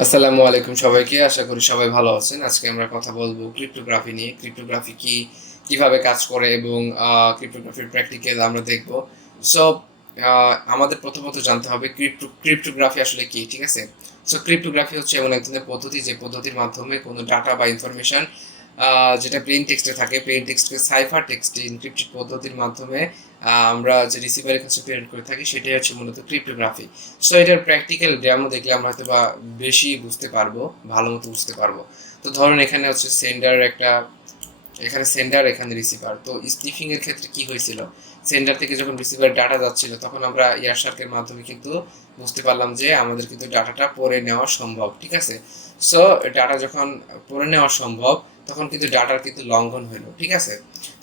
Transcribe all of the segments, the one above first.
আসসালামু আলাইকুম সবাইকে। আশা করি সবাই ভালো আছেন। আজকে আমরা কথা বলবো ক্রিপ্টোগ্রাফি নিয়ে। ক্রিপ্টোগ্রাফি কি, কিভাবে কাজ করে এবং ক্রিপ্টোগ্রাফির প্র্যাকটিক্যাল আমরা দেখব। সো আমাদের প্রথমত জানতে হবে ক্রিপ্টোগ্রাফি আসলে কি, ঠিক আছে? সো ক্রিপ্টোগ্রাফি হচ্ছে এমন এক ধরনের পদ্ধতি যে পদ্ধতির মাধ্যমে কোনো ডাটা বা ইনফরমেশন যেটা প্লেন টেক্সটে থাকে, প্লেন টেক্সটকে সাইফার টেক্সটে এনক্রিপ্টেড পদ্ধতির মাধ্যমে আমরা যে রিসিভারের কাছে প্রেরণ করে থাকি সেটাই হচ্ছে মূলত ক্রিপ্টোগ্রাফি। সো এটার প্র্যাকটিক্যাল ডেমো দেখলে আমরা হয়তো বা বেশি বুঝতে পারবো, ভালো মতো বুঝতে পারবো। তো ধরুন এখানে হচ্ছে সেন্ডার একটা, এখানে সেন্ডার, এখানে রিসিভার। তো স্নিফিং এর ক্ষেত্রে কি হয়েছিল, সেন্ডার থেকে যখন রিসিভার ডাটা যাচ্ছিল তখন আমরা এয়ার শার্কের মাধ্যমে কিন্তু বুঝতে পারলাম যে আমাদের কিন্তু ডাটাটা পড়ে নেওয়া সম্ভব, ঠিক আছে? সো ডাটা যখন পড়ে নেওয়া সম্ভব তখন কিন্তু ডাটার কিন্তু লঙ্ঘন হইলো, ঠিক আছে?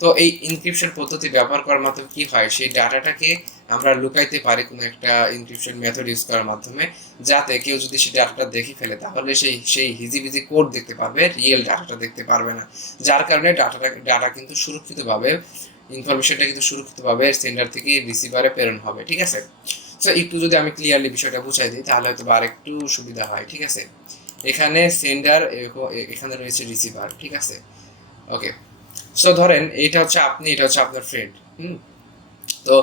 তো এই ইনক্রিপশন পদ্ধতি ব্যবহার করার মাধ্যমে কি হয়, সেই ডাটাটাকে আমরা লুকাইতে পারি কোনো একটা ইনক্রিপশন মেথড ইউজ করার মাধ্যমে, যাতে কেউ যদি সেই ডাটাটা দেখে ফেলে তাহলে সেই সেই হিজিবিজি কোড দেখতে পারবে, রিয়েল ডাটাটা দেখতে পারবে না। যার কারণে ডাটা কিন্তু সুরক্ষিতভাবে, ইনফরমেশনটা কিন্তু সুরক্ষিতভাবে সেন্ডার থেকে রিসিভারে প্রেরণ হবে, ঠিক আছে? সো একটু যদি আমি ক্লিয়ারলি বিষয়টা বুঝাই দিই তাহলে হয়তো আরেকটু সুবিধা হয়, ঠিক আছে? এখানে সেন্ডার, এখানে রয়েছে রিসিভার, ঠিক আছে? ওকে। সো ধরেন এটা হচ্ছে আপনি, এটা হচ্ছে আপনার ফ্রেন্ড। তো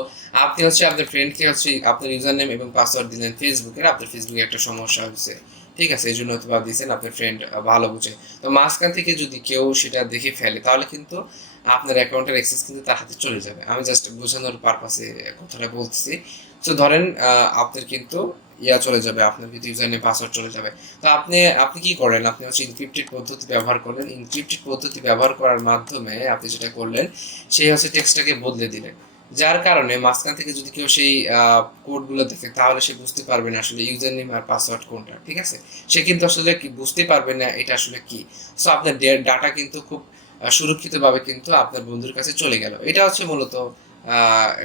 আপনি হচ্ছে আপনার ফ্রেন্ডকে হচ্ছে আপনার ইউজার নেম এবং পাসওয়ার্ড দিলেন ফেসবুকের, আপনার ফেসবুকে একটা সমস্যা হচ্ছে, ঠিক আছে? এই জন্য হয়তো বা দিয়েছেন, আপনার ফ্রেন্ড ভালো বুঝে। তো মাঝখান থেকে যদি কেউ সেটা দেখে ফেলে তাহলে কিন্তু আপনার অ্যাকাউন্টের অ্যাক্সেস কিন্তু তার হাতে চলে যাবে। আমি জাস্ট বোঝানোর পারপাসে কথাটা বলতেছি। তো ধরেন আপনার কিন্তু চলে যাবে, আপনার কিন্তু ইউজার নেম পাসওয়ার্ড চলে যাবে। তো আপনি আপনি কি করেন, আপনি হচ্ছে ইনক্রিপ্টেড পদ্ধতি ব্যবহার করলেন। ইনক্রিপ্টেড পদ্ধতি ব্যবহার করার মাধ্যমে আপনি যেটা করলেন, সেই হচ্ছে টেক্সটটাকে বদলে দিলেন। যার কারণে মাঝখান থেকে যদি কেউ সেই কোডগুলো দেখে তাহলে সে বুঝতে পারবে না আসলে ইউজার নেম আর পাসওয়ার্ড কোনটা, ঠিক আছে? সে কিন্তু আসলে কি বুঝতে পারবে না এটা আসলে কি। সো আপনার ডাটা কিন্তু খুব সুরক্ষিতভাবে কিন্তু আপনার বন্ধুর কাছে চলে গেল। এটা হচ্ছে মূলত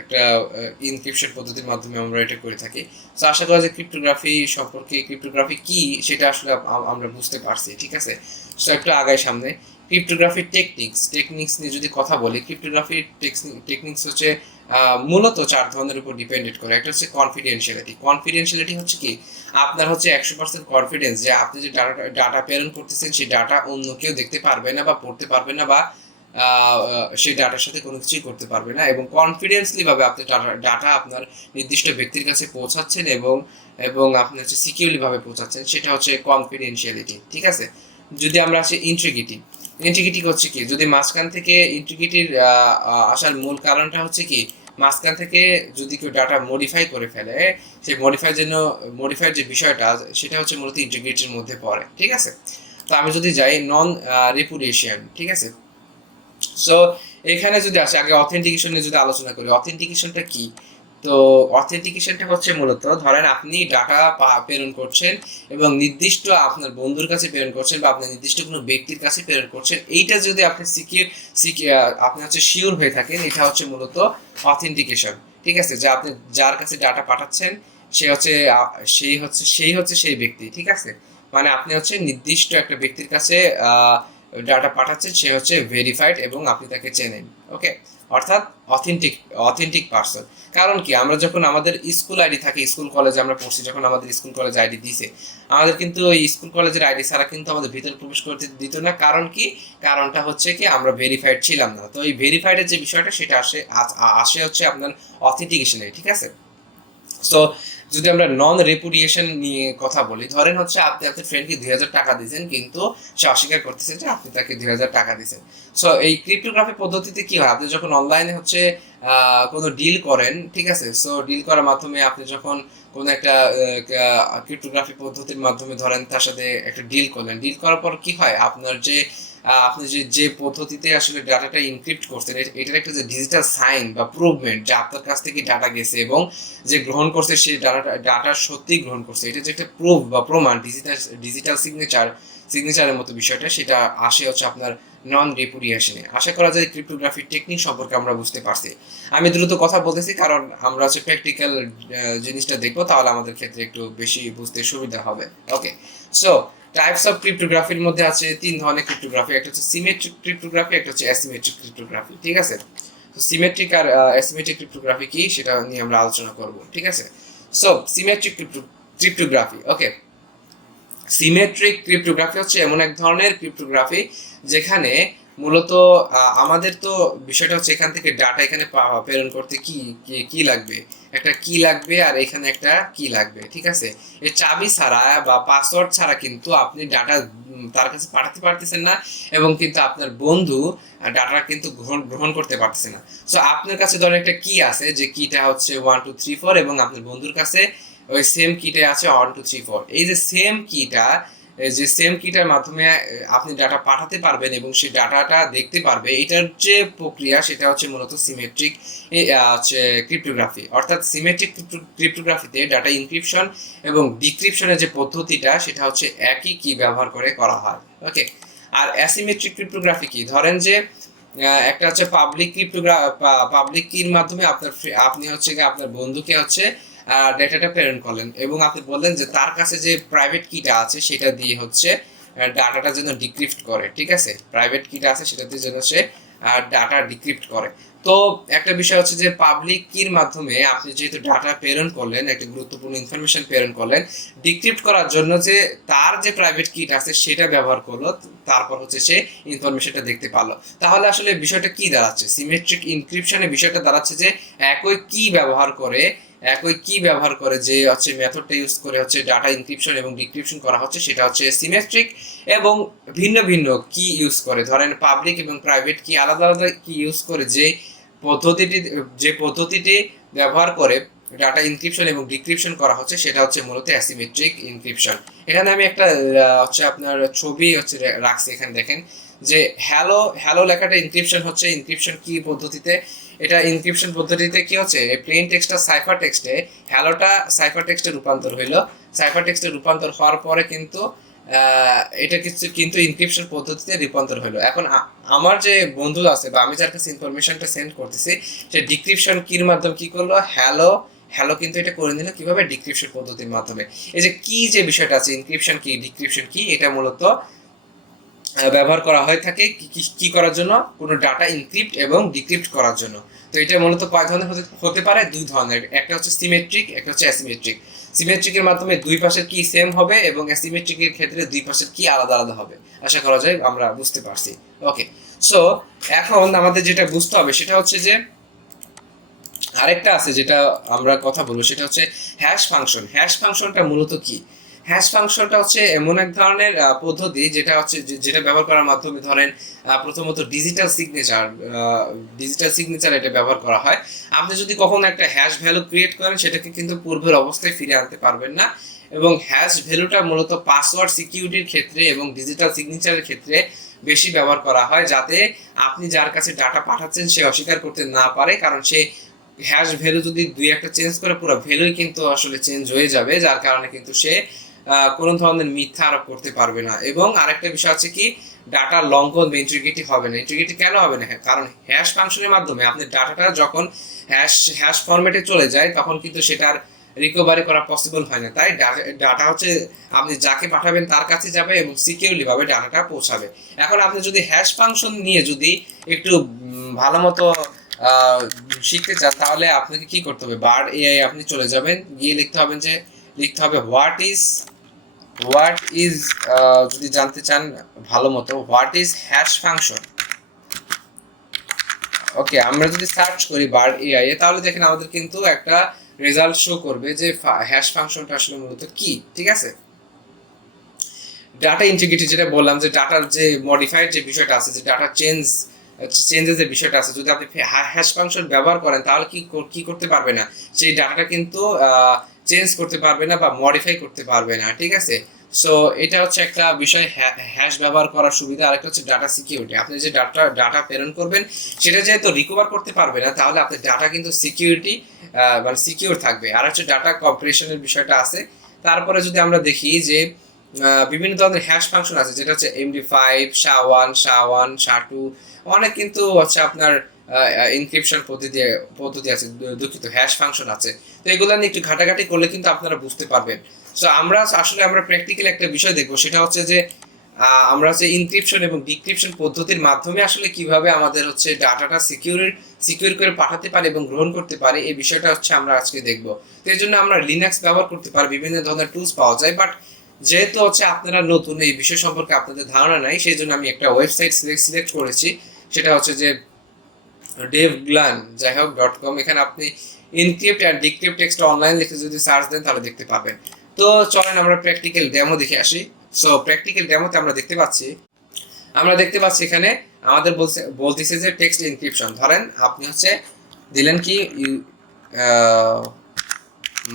একটা ইনক্রিপশন পদ্ধতির মাধ্যমে আমরা এটা করে থাকি। সো আশা করা যায় ক্রিপ্টোগ্রাফি সম্পর্কে, ক্রিপ্টোগ্রাফি কি সেটা আসলে আমরা বুঝতে পারছি, ঠিক আছে? সো একটু আগাই সামনে। ক্রিপ্টোগ্রাফির টেকনিক্স নিয়ে যদি কথা বলি, ক্রিপ্টোগ্রাফির টেকনিক্স হচ্ছে মূলত 4 ধরনের উপর ডিপেন্ডেন্ট করে। একটা হচ্ছে কনফিডেন্সিয়ালিটি। কনফিডেন্সিয়ালিটি হচ্ছে কি, আপনার হচ্ছে 100% কনফিডেন্স যে আপনি যে ডাটা প্রেরণ করতেছেন সেই ডাটা অন্য কেউ দেখতে পারবে না বা পড়তে পারবে না, বা সেই ডাটার সাথে কোনো কিছুই করতে পারবে না, এবং কনফিডেন্সলি ভাবে আপনি ডাটা আপনার নির্দিষ্ট ব্যক্তির কাছে পৌঁছাচ্ছেন এবং এবং আপনি হচ্ছে সিকিউরলি ভাবে পৌঁছাচ্ছেন, সেটা হচ্ছে কনফিডেন্সিয়ালিটি, ঠিক আছে? যদি আমরা আসি ইন্টিগ্রিটি, ইন্টিগ্রিটি হচ্ছে কি, যদি মাঝখান থেকে ইন্টিগ্রিটির আসার মূল কারণটা হচ্ছে কি, মাঝখান থেকে যদি কেউ ডাটা মডিফাই করে ফেলে, সেই মডিফাইড যে বিষয়টা সেটা হচ্ছে মূলত ইন্টিগ্রিটির মধ্যে পড়ে, ঠিক আছে? তো আমি যদি যাই নন রিপুডিয়েশন, ঠিক আছে? সো এখানে যদি আসে, আগে অথেন্টিকেশন নিয়ে যদি আলোচনা করি, অথেন্টিকেশনটা কি? তো অথেন্টিকেশনটা হচ্ছে মূলত ধরেন আপনি ডাটা প্রেরণ করছেন এবং নির্দিষ্ট আপনার বন্ধুর কাছে প্রেরণ করছেন বা আপনার নির্দিষ্ট কোনো ব্যক্তির কাছে প্রেরণ করছেন, এইটা যদি আপনি আপনি হচ্ছে শিওর হয়ে থাকেন, এটা হচ্ছে মূলত অথেন্টিকেশন, ঠিক আছে? যে আপনি যার কাছে ডাটা পাঠাচ্ছেন সে হচ্ছে সেই ব্যক্তি, ঠিক আছে? মানে আপনি হচ্ছে নির্দিষ্ট একটা ব্যক্তির কাছে ডাটা পাঠাচ্ছেন, সে হচ্ছে ভেরিফাইড এবং আপনি তাকে চেনেন, ওকে? অর্থাৎ অথেন্টিক, অথেন্টিক পার্সন। কারণ কি, আমরা যখন আমাদের স্কুল আইডি থাকে, স্কুল কলেজে আমরা পড়ছি, যখন আমাদের স্কুল কলেজ আইডি দিছে, আমাদের কিন্তু ওই স্কুল কলেজের আইডি ছাড়া কিন্তু আমাদের ভিতরে প্রবেশ করতে দিত না। কারণ কি, কারণটা হচ্ছে কি, আমরা ভেরিফাইড ছিলাম না। তো এই ভেরিফাইডের যে বিষয়টা সেটা আসে হচ্ছে আপনার অথেন্টিকেশনে, ঠিক আছে? সো যদি আমরা নন রেপুডিয়েশন নিয়ে কথা বলি, ধরেন হচ্ছে আপনি আপনার ফ্রেন্ডকে 2,000 টাকা দিয়েছেন কিন্তু সে অস্বীকার করতেছে যে আপনি তাকে 2,000 টাকা দিয়েছেন। সো এই ক্রিপ্টোগ্রাফি পদ্ধতিতে কি হয়, আপনি যখন অনলাইনে হচ্ছে কোনো ডিল করেন, ঠিক আছে? সো ডিল করার মাধ্যমে আপনি যখন কোনো একটা ক্রিপ্টোগ্রাফি পদ্ধতির মাধ্যমে ধরেন তার সাথে একটা ডিল করলেন, ডিল করার পর কি হয়, আপনার যে আপনি যে যে পদ্ধতিতে আসলে ডাটাটা ইনক্রিপ্ট করছেন, এটার একটা যে ডিজিটাল সাইন বা প্রুভমেন্ট যে আপনার কাছ থেকে ডাটা গেছে এবং যে গ্রহণ করছে সেই ডাটা সত্যি গ্রহণ করছে, এটা যে একটা প্রুফ বা প্রমাণ, ডিজিটাল সিগনেচারের মতো বিষয়টা, সেটা আসে হচ্ছে আপনার নন রিপুডিয়েশনে। আশা করা যায় ক্রিপ্টোগ্রাফির টেকনিক সম্পর্কে আমরা বুঝতে পারছি। আমি দ্রুত কথা বলতেছি কারণ আমরা হচ্ছে প্র্যাকটিক্যাল জিনিসটা দেখবো, তাহলে আমাদের ক্ষেত্রে একটু বেশি বুঝতে সুবিধা হবে। ওকে। সো টাইপস অফ ক্রিপ্টোগ্রাফির মধ্যে আছে 3 ধরনের ক্রিপ্টোগ্রাফি। একটা হচ্ছে সিমেট্রিক ক্রিপ্টোগ্রাফি, একটা হচ্ছে অ্যাসিমেট্রিক ক্রিপ্টোগ্রাফি, ঠিক আছে? তো সিমেট্রিক আর অ্যাসিমেট্রিক ক্রিপ্টোগ্রাফি কি সেটা নিয়ে আমরা আলোচনা করব, ঠিক আছে? সো সিমেট্রিক ক্রিপ্টোগ্রাফি, ওকে। সিমেট্রিক ক্রিপ্টোগ্রাফি হচ্ছে এমন এক ধরনের ক্রিপ্টোগ্রাফি যেখানে মূলত আমাদের তো বিষয়টা হচ্ছে এখান থেকে ডাটা এখানে প্রেরণ করতে কি কি লাগবে, একটা কি লাগবে আর এখানে একটা কি লাগবে, ঠিক আছে। এই চাবি ছাড়া বা পাসওয়ার্ড ছাড়া কিন্তু আপনি ডাটা তার কাছে পাঠাতে পারতেছেন না, এবং কিন্তু আপনার বন্ধু ডাটা কিন্তু গ্রহণ করতে পারতেছে না। সো আপনার কাছে ধরেন একটা কি আছে, যে কিটা হচ্ছে 1 2 3 4, এবং আপনার বন্ধুর কাছে ওই সেম কিটা আছে 1 2 3 4। এই যে সেম কিটার মাধ্যমে আপনি ডাটা পাঠাতে পারবেন এবং সেই ডাটাটা দেখতে পারবে, এটার যে প্রক্রিয়া সেটা হচ্ছে মূলত সিমেট্রিক হচ্ছে ক্রিপ্টোগ্রাফি। অর্থাৎ সিমেট্রিক ক্রিপ্টোগ্রাফিতে ডাটা ইনক্রিপশন এবং ডিক্রিপশনের যে পদ্ধতিটা সেটা হচ্ছে একই কি ব্যবহার করে করা হয়। ওকে। আর অ্যাসিমেট্রিক ক্রিপ্টোগ্রাফি কি, ধরেন যে একটা হচ্ছে পাবলিক কির মাধ্যমে আপনি হচ্ছে আপনার বন্ধুকে হচ্ছে ডেটাটা প্রেরণ করলেন, এবং আপনি বললেন যে তার কাছে যে প্রাইভেট কিটা আছে সেটা দিয়ে হচ্ছে ডাটাটা যেন ডিক্রিপ্ট করে, ঠিক আছে। প্রাইভেট কিটা আছে সেটা দিয়ে যেন সে ডাটা ডিক্রিপ্ট করে। তো একটা বিষয় হচ্ছে যে পাবলিক কির মাধ্যমে আপনি যেহেতু ডাটা প্রেরণ করলেন, একটা গুরুত্বপূর্ণ ইনফরমেশন প্রেরণ করলেন, ডিক্রিপ্ট করার জন্য যে তার যে প্রাইভেট কিট আছে সেটা ব্যবহার করলো, তারপর হচ্ছে সে ইনফরমেশনটা দেখতে পারলো। তাহলে আসলে বিষয়টা কি দাঁড়াচ্ছে, সিমেট্রিক ইনক্রিপশনের বিষয়টা দাঁড়াচ্ছে যে একই কি ব্যবহার করে যে হচ্ছে মেথডটা ইউজ করে হচ্ছে ডাটা ইনক্রিপশন এবং ডিক্রিপশন করা হচ্ছে সেটা হচ্ছে সিমেট্রিক, এবং ভিন্ন ভিন্ন কি ইউজ করে, ধরেন পাবলিক এবং প্রাইভেট কি আলাদা আলাদা কি ইউজ করে যে পদ্ধতিটি ব্যবহার করে ডাটা ইনক্রিপশন এবং ডিক্রিপশন করা হচ্ছে সেটা হচ্ছে মূলত অ্যাসিমেট্রিক ইনক্রিপশন। এখানে আমি একটা হচ্ছে আপনার ছবি হচ্ছে রাখছি, এখানে দেখেন যে হ্যালো হ্যালো লেখাটা ইনক্রিপশন কি পদ্ধতিতে, এটা ইনক্রিপশন পদ্ধতিতে কি হচ্ছে, প্লেন টেক্সটটা সাইফার টেক্সটে, হ্যালোটা সাইফার টেক্সটে রূপান্তর হইলো, সাইফার টেক্সটে রূপান্তর হওয়ার পরে কিন্তু এটা কিন্তু ইনক্রিপশন পদ্ধতিতে রূপান্তর হলো। এখন আমার যে বন্ধু আছে বা আমি যার কাছে ইনফরমেশনটা সেন্ড করতেছি, সে ডিক্রিপশন কির মাধ্যমে কি করলো, হ্যালো হ্যালো কিন্তু এটা করে নিল কিভাবে, ডিক্রিপশন পদ্ধতির মাধ্যমে। এই যে কি যে বিষয়টা আছে ইনক্রিপশন কি ডিক্রিপশন কি, এটা মূলত ব্যবহার করা হয়ে থাকে কি করার জন্য, কোনো ডাটা ইনক্রিপ্ট এবং ডিক্রিপ্ট করার জন্য। তো এটা মূলত কয় ধরনের হতে পারে, দুই ধরনের, একটা হচ্ছে সিমেট্রিক, একটা হচ্ছে অ্যাসিমেট্রিক। সিমেট্রিকের মাধ্যমে দুই পাশের কি সেম হবে, এবং অ্যাসিমেট্রিকের ক্ষেত্রে দুই পাশের কি আলাদা আলাদা হবে। আশা করা যায় আমরা বুঝতে পারছি। ওকে। সো এখন আমাদের যেটা বুঝতে হবে সেটা হচ্ছে যে আরেকটা আছে যেটা আমরা কথা বলবো, সেটা হচ্ছে হ্যাশ ফাংশন। হ্যাশ ফাংশনটা মূলত কি, হ্যাশ ফাংশনটা হচ্ছে এমন এক ধরনের পদ্ধতি যেটা ব্যবহার করার মাধ্যমে ধরেন প্রথমত ডিজিটাল সিগনেচার এটা ব্যবহার করা হয়। আপনি যদি কখনো একটা হ্যাশ ভ্যালু ক্রিয়েট করেন সেটাকে কিন্তু পূর্বের অবস্থায় ফিরে আনতে পারবেন না, এবং হ্যাশ ভ্যালুটা মূলত পাসওয়ার্ড সিকিউরিটির ক্ষেত্রে এবং ডিজিটাল সিগনেচারের ক্ষেত্রে বেশি ব্যবহার করা হয়, যাতে আপনি যার কাছে ডাটা পাঠাচ্ছেন সে অস্বীকার করতে না পারে, কারণ সে হ্যাশ ভ্যালু যদি দুই একটা চেঞ্জ করে পুরো ভ্যালুই কিন্তু আসলে চেঞ্জ হয়ে যাবে, যার কারণে কিন্তু সে কোনো ধরনের মিথ্যা আরোপ করতে পারবে না। এবং আরেকটা বিষয় আছে কি, ডাটা লঙ্ঘন বা ইন্টিগ্রিটি হবে না। ইন্টিগ্রিটি কেন হবে না, কারণ হ্যাশ ফাংশনের মাধ্যমে আপনি ডাটাটা যখন হ্যাশ ফরম্যাটে চলে যায় তখন কিন্তু সেটার রিকভারি করা পসিবল হয় না। তাই ডাটা হচ্ছে আপনি যাকে পাঠাবেন তার কাছে যাবে এবং সিকিউরলি ভাবে ডাটাটা পৌঁছাবে। এখন আপনি যদি হ্যাশ ফাংশন নিয়ে যদি একটু ভালো মতো শিখতে চান, তাহলে আপনাকে কি করতে হবে, বার এআই আপনি চলে যাবেন, গিয়ে লিখতে হবে হোয়াট ইজ যদি জানতে চান ভালো মতো, হোয়াট ইজ হ্যাশ ফাংশন। ওকে, আমরা যদি সার্চ করি বার এআই এ, তাহলে দেখেন আমাদের কিন্তু একটা রেজাল্ট শো করবে যে হ্যাশ ফাংশনটা আসলে মূলত কি, ঠিক আছে। ডাটা ইন্টিগ্রিটি যেটা বললাম, যে ডাটার যে মডিফাইড যে বিষয়টা আছে, যে ডাটা চেঞ্জের যে বিষয়টা আছে, যদি আপনি হ্যাশ ফাংশন ব্যবহার করেন তাহলে কি করতে পারবে না, সেই ডাটাটা কিন্তু চেঞ্জ করতে পারবে না বা মডিফাই করতে পারবে না, ঠিক আছে। সো এটা হচ্ছে একটা বিষয়, হ্যাশ ব্যবহার করার সুবিধা। আরেকটা হচ্ছে ডাটা সিকিউরিটি, আপনি যে ডাটা প্রেরণ করবেন সেটা যেহেতু রিকভার করতে পারবে না, তাহলে আপনার ডাটা কিন্তু মানে সিকিউর থাকবে। আর হচ্ছে ডাটা কম্প্রেশনের বিষয়টা আছে। তারপরে যদি আমরা দেখি যে বিভিন্ন ধরনের হ্যাশ ফাংশন আছে, যেটা হচ্ছে MD5, SHA-1, SHA-2, অনেক কিন্তু হচ্ছে আপনার ইনক্রিপশন পদ্ধতি আছে, দুঃখিত, হ্যাশ ফাংশন আছে। তো এগুলো নিয়ে একটু ঘাটাঘাটি করলে কিন্তু আপনারা বুঝতে পারবেন। সো আমরা প্র্যাকটিক্যাল একটা বিষয় দেখবো, সেটা হচ্ছে যে আমরা হচ্ছে ইনক্রিপশন এবং ডিক্রিপশন পদ্ধতির মাধ্যমে আসলে কিভাবে আমাদের হচ্ছে ডাটাটা সিকিউর করে পাঠাতে পারি এবং গ্রহণ করতে পারি, এই বিষয়টা হচ্ছে আমরা আজকে দেখবো। তো এই জন্য আমরা লিনাক্স ব্যবহার করতে পারি, বিভিন্ন ধরনের টুলস পাওয়া যায়, বাট যেহেতু হচ্ছে আপনারা নতুন, এই বিষয় সম্পর্কে আপনাদের ধারণা নাই, সেই জন্য আমি একটা ওয়েবসাইট সিলেক্ট করেছি। সেটা হচ্ছে যে devglan যাই হোক .com। এখানে আপনি encrypt and decrypt text online লিখে যদি সার্চ দেন তাহলে দেখতে পাবেন। তো চলেন আমরা প্র্যাকটিক্যাল ডেমো দেখে আসি। সো প্র্যাকটিক্যাল ডেমোতে আমরা দেখতে পাচ্ছি এখানে আমাদের বলতেছে যে টেক্সট এনক্রিপশন। ধরেন আপনি হচ্ছে দিলেন কি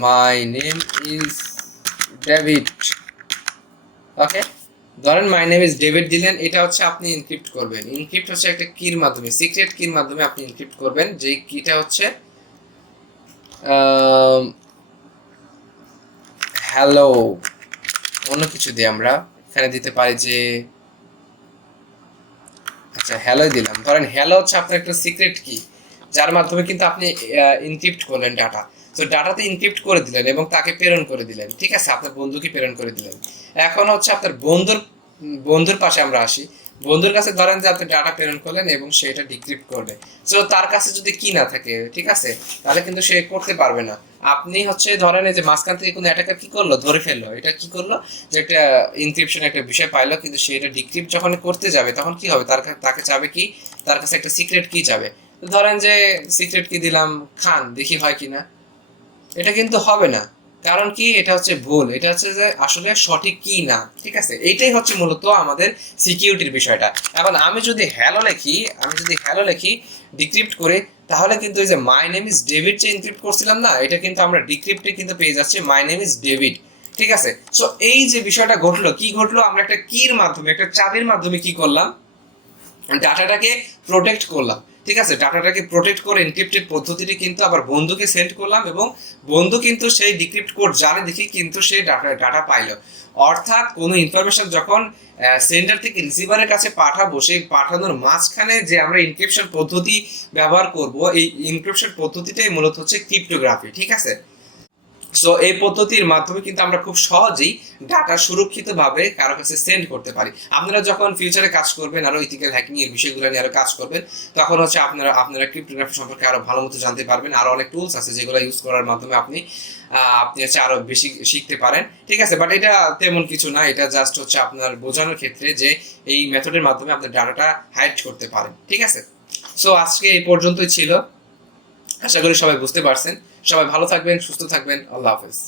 মাই নেম ইজ ডেভিড, ওকে। ধরেন মাই নেম ইজ ডেভিড দিলেন, এটা হচ্ছে আপনি এনক্রিপ্ট করবেন। এনক্রিপ্ট হচ্ছে একটা কির মাধ্যমে, সিক্রেট কির মাধ্যমে আপনি এনক্রিপ্ট করবেন, যেই কিটা হচ্ছে হ্যালো, অন্য কিছু দিয়ে আমরা এখানে দিতে পারি যে আচ্ছা হ্যালো দিলাম। ধরেন হ্যালো হচ্ছে আপনার একটা সিক্রেট কি, যার মাধ্যমে কিন্তু আপনি এনক্রিপ্ট করলেন ডাটা। তো ডাটাতে এনক্রিপ্ট করে দিলেন এবং তাকে প্রেরণ করে দিলেন, ঠিক আছে, আপনার বন্ধুকে প্রেরণ করে দিলেন। এখন হচ্ছে আপনার বন্ধুর পাশে আমরা আসি। বন্ধুর কাছে ধরেন যে আপনি ডাটা প্রেরণ করলেন এবং সে এটা ডিক্রিপ্ট করবে। সো তার কাছে যদি কি না থাকে, ঠিক আছে, তাহলে কিন্তু সে করতে পারবে না। আপনি হচ্ছে ধরেন এই যে মাঝখান থেকে কোনো অ্যাটাকার কি করলো, ধরে ফেললো, এটা কি করলো যে একটা ইনক্রিপশন একটা বিষয় পাইলো, কিন্তু সে এটা ডিক্রিপ্ট যখন করতে যাবে তখন কি হবে, তাকে চাবে কি, তার কাছে একটা সিক্রেট কি যাবে। তো ধরেন যে সিক্রেট কি দিলাম খান, দেখি হয় কিনা। এটা কিন্তু হবে না, কারণ কি, এটা হচ্ছে ভুল, এটা হচ্ছে যে আসলে সঠিক কি না, ঠিক আছে। এইটাই হচ্ছে মূলত আমাদের সিকিউরিটির বিষয়টা। এখন আমি যদি হ্যালো লিখি ডিক্রিপ্ট করে, তাহলে কিন্তু এই যে মাই নেম ইজ ডেভিড যে এনক্রিপ্ট করছিলাম না, এটা কিন্তু আমরা ডিক্রিপ্টে কিন্তু পেয়ে যাচ্ছি মাই নেম ইজ ডেভিড, ঠিক আছে। সো এই যে বিষয়টা ঘটলো, কি ঘটলো, আমরা একটা কির মাধ্যমে, একটা চাবির মাধ্যমে কি করলাম, ডাটাটাকে প্রোটেক্ট করলাম, ঠিক আছে। ডাটাটাকে প্রোটেক্ট করে এনক্রিপ্টেড পদ্ধতিটি কিন্তু আবার বন্ধুকে সেন্ড করলাম, এবং বন্ধু কিন্তু সেই ডিক্রিপ্ট কোড জানে দেখি কিন্তু সে ডাটা পাইলো। অর্থাৎ কোনো ইনফরমেশন যখন সেন্ডার থেকে রিসিভারের কাছে পাঠাবো, সেই পাঠানোর মাঝখানে যে আমরা ইনক্রিপশন পদ্ধতি ব্যবহার করব, এই ইনক্রিপশন পদ্ধতিটাই মূলত হচ্ছে ক্রিপ্টোগ্রাফি, ঠিক আছে। সো এই পদ্ধতির মাধ্যমে কিন্তু আমরা খুব সহজেই ডাটা সুরক্ষিতভাবে কারো কাছে সেন্ড করতে পারি। আপনারা যখন ফিউচারে কাজ করবেন, আরো ইথিক্যাল হ্যাকিং এর বিষয়গুলো নিয়ে আরো কাজ করবেন, তখন হচ্ছে আপনারা ক্রিপ্টোগ্রাফি সম্পর্কে আরো ভালো মতো জানতে পারবেন। আরো অনেক টুলস আছে যেগুলো ইউজ করার মাধ্যমে আপনি হচ্ছে আরো বেশি শিখতে পারেন, ঠিক আছে। বাট এটা তেমন কিছু না, এটা জাস্ট হচ্ছে আপনার বোঝানোর ক্ষেত্রে যে এই মেথডের মাধ্যমে আপনার ডাটাটা হাইড করতে পারেন, ঠিক আছে। সো আজকে এই পর্যন্তই ছিল, আশা করি সবাই বুঝতে পারছেন। সবাই ভালো থাকবেন, সুস্থ থাকবেন, আল্লাহ হাফেজ।